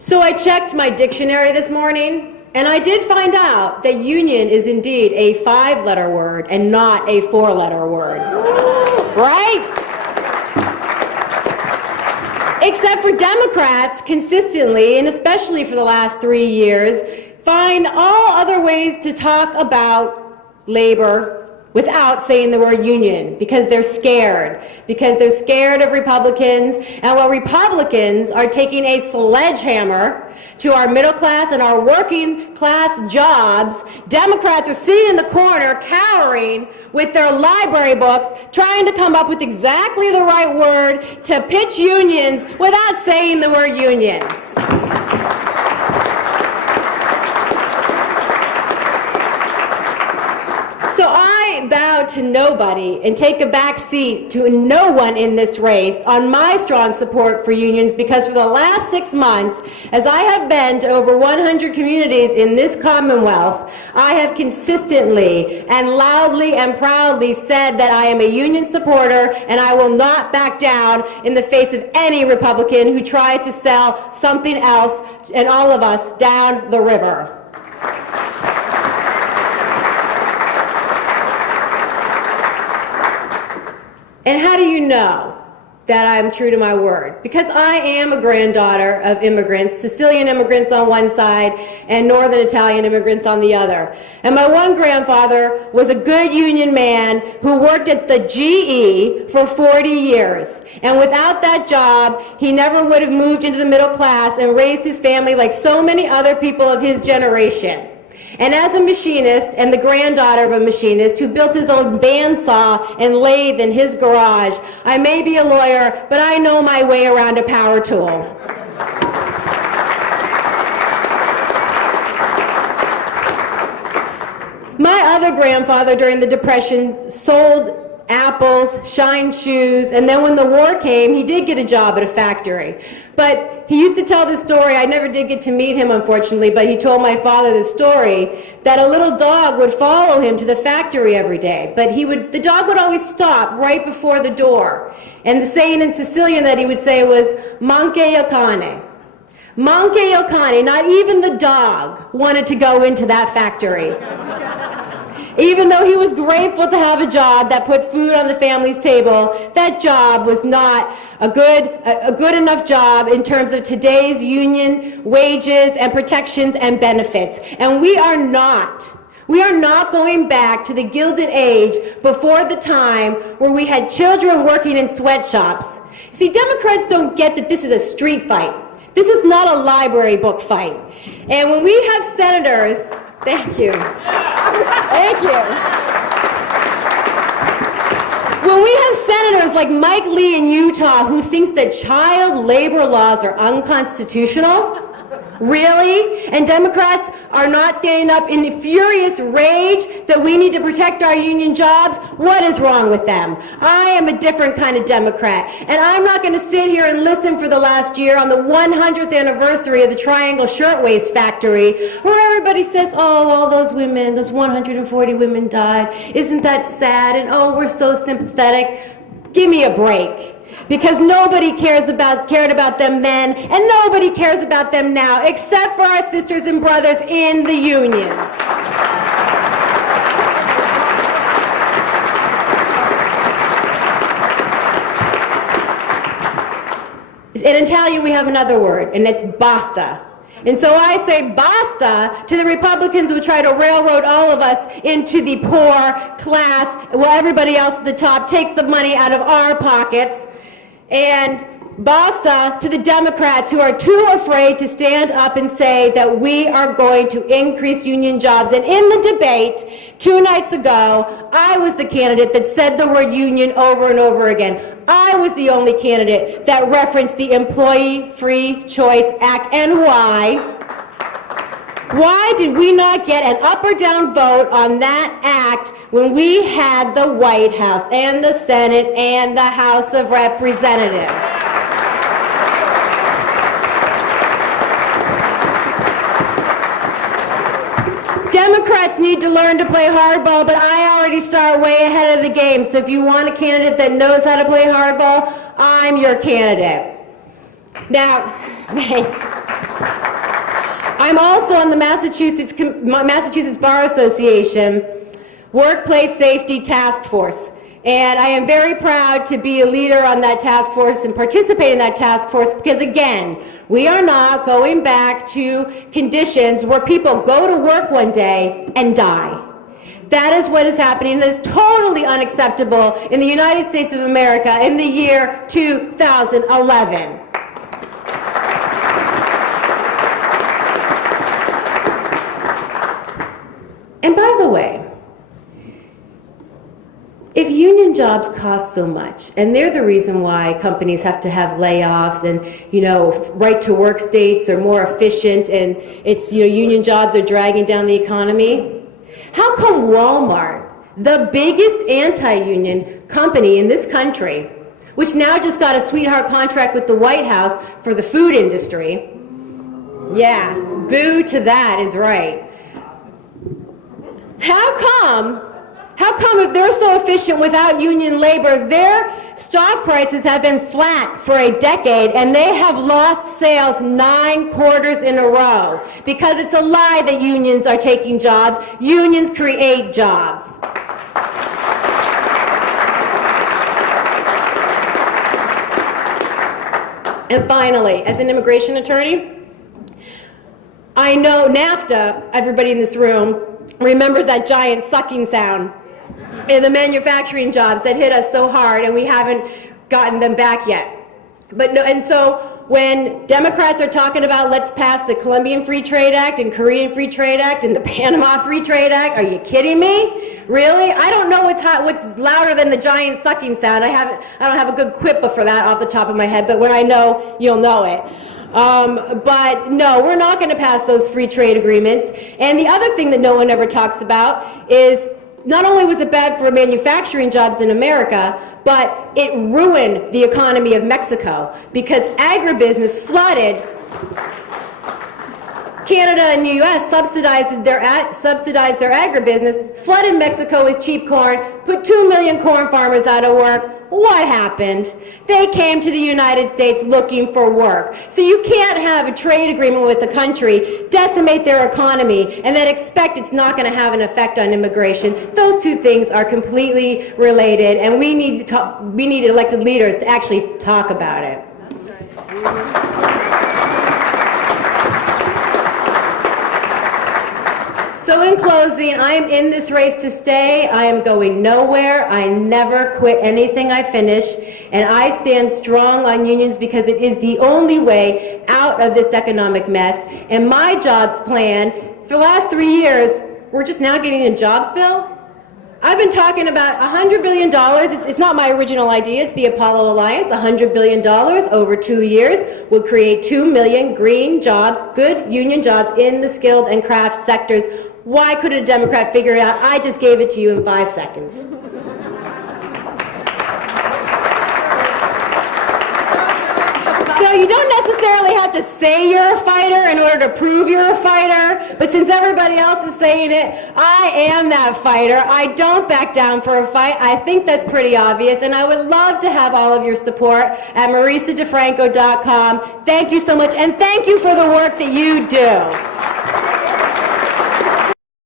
So I checked my dictionary this morning, and I did find out that union is indeed a 5-letter word and not a 4-letter word. Right? Except for Democrats consistently, and especially for the last 3 years, find all other ways to talk about labor without saying the word union, because they're scared. Because they're scared of Republicans, and while Republicans are taking a sledgehammer to our middle class and our working class jobs, Democrats are sitting in the corner cowering with their library books, trying to come up with exactly the right word to pitch unions without saying the word union. So I bow to nobody and take a back seat to no one in this race on my strong support for unions, because for the last 6 months, as I have been to over 100 communities in this Commonwealth, I have consistently and loudly and proudly said that I am a union supporter, and I will not back down in the face of any Republican who tries to sell something else and all of us down the river. And how do you know that I'm true to my word? Because I am a granddaughter of immigrants, Sicilian immigrants on one side and Northern Italian immigrants on the other. And my one grandfather was a good union man who worked at the GE for 40 years. And without that job, he never would have moved into the middle class and raised his family like so many other people of his generation. And as a machinist and the granddaughter of a machinist who built his own bandsaw and lathe in his garage, I may be a lawyer, but I know my way around a power tool. My other grandfather during the Depression sold apples, shined shoes, and then when the war came, he did get a job at a factory. But he used to tell this story. I never did get to meet him, unfortunately, but he told my father this story, that a little dog would follow him to the factory every day, but the dog would always stop right before the door. And the saying in Sicilian that he would say was, "Manca il cane." Manca il cane. Not even the dog wanted to go into that factory. Even though he was grateful to have a job that put food on the family's table, that job was not a good enough job in terms of today's union wages and protections and benefits. And we are not going back to the Gilded Age before the time where we had children working in sweatshops. See, Democrats don't get that this is a street fight. This is not a library book fight. And when we have senators... Thank you. Thank you. When we have senators like Mike Lee in Utah who thinks that child labor laws are unconstitutional, really? And Democrats are not standing up in furious rage that we need to protect our union jobs? What is wrong with them? I am a different kind of Democrat, and I'm not going to sit here and listen for the last year on the 100th anniversary of the Triangle Shirtwaist Factory, where everybody says, oh, all those women, those 140 women died. Isn't that sad? And oh, we're so sympathetic. Give me a break. Because nobody cared about them then, and nobody cares about them now, except for our sisters and brothers in the unions. In Italian, we have another word, and it's basta. And so I say basta to the Republicans who try to railroad all of us into the poor class, while everybody else at the top takes the money out of our pockets. And basta to the Democrats who are too afraid to stand up and say that we are going to increase union jobs. And in the debate 2 nights ago, I was the candidate that said the word union over and over again. I was the only candidate that referenced the Employee Free Choice Act. And why? Why did we not get an up or down vote on that act when we had the White House and the Senate and the House of Representatives? Democrats need to learn to play hardball, but I already start way ahead of the game. So if you want a candidate that knows how to play hardball, I'm your candidate. Now, thanks. I'm also on the Massachusetts Bar Association Workplace Safety Task Force. And I am very proud to be a leader on that task force and participate in that task force because, again, we are not going back to conditions where people go to work one day and die. That is what is happening. That is totally unacceptable in the United States of America in the year 2011. And by the way, if union jobs cost so much, and they're the reason why companies have to have layoffs and, right-to-work states are more efficient and it's, union jobs are dragging down the economy, how come Walmart, the biggest anti-union company in this country, which now just got a sweetheart contract with the White House for the food industry, yeah, boo to that is right. How come if they're so efficient without union labor, their stock prices have been flat for a decade and they have lost sales 9 quarters in a row? Because it's a lie that unions are taking jobs. Unions create jobs. And finally, as an immigration attorney, I know NAFTA, everybody in this room, remembers that giant sucking sound in the manufacturing jobs that hit us so hard and we haven't gotten them back yet. But no, and so when Democrats are talking about let's pass the Colombian Free Trade Act and Korean Free Trade Act and the Panama Free Trade Act, are you kidding me? Really? I don't know what's louder than the giant sucking sound. I don't have a good quip for that off the top of my head, but when I know, you'll know it. But no, we're not going to pass those free trade agreements. And the other thing that no one ever talks about is not only was it bad for manufacturing jobs in America, but it ruined the economy of Mexico because agribusiness flooded. Canada and the U.S. subsidized their agribusiness, flooded Mexico with cheap corn, put 2 million corn farmers out of work. What happened? They came to the United States looking for work. So you can't have a trade agreement with a country, decimate their economy, and then expect it's not going to have an effect on immigration. Those two things are completely related, and we need elected leaders to actually talk about it. That's right. So in closing, I am in this race to stay. I am going nowhere. I never quit anything I finish. And I stand strong on unions because it is the only way out of this economic mess. And my jobs plan, for the last 3 years, we're just now getting a jobs bill. I've been talking about $100 billion. It's not my original idea. It's the Apollo Alliance. $100 billion over 2 years will create 2 million green jobs, good union jobs in the skilled and craft sectors. Why couldn't a Democrat figure it out? I just gave it to you in 5 seconds. So you don't necessarily have to say you're a fighter in order to prove you're a fighter, but since everybody else is saying it, I am that fighter. I don't back down for a fight. I think that's pretty obvious, and I would love to have all of your support at MarisaDeFranco.com. Thank you so much, and thank you for the work that you do.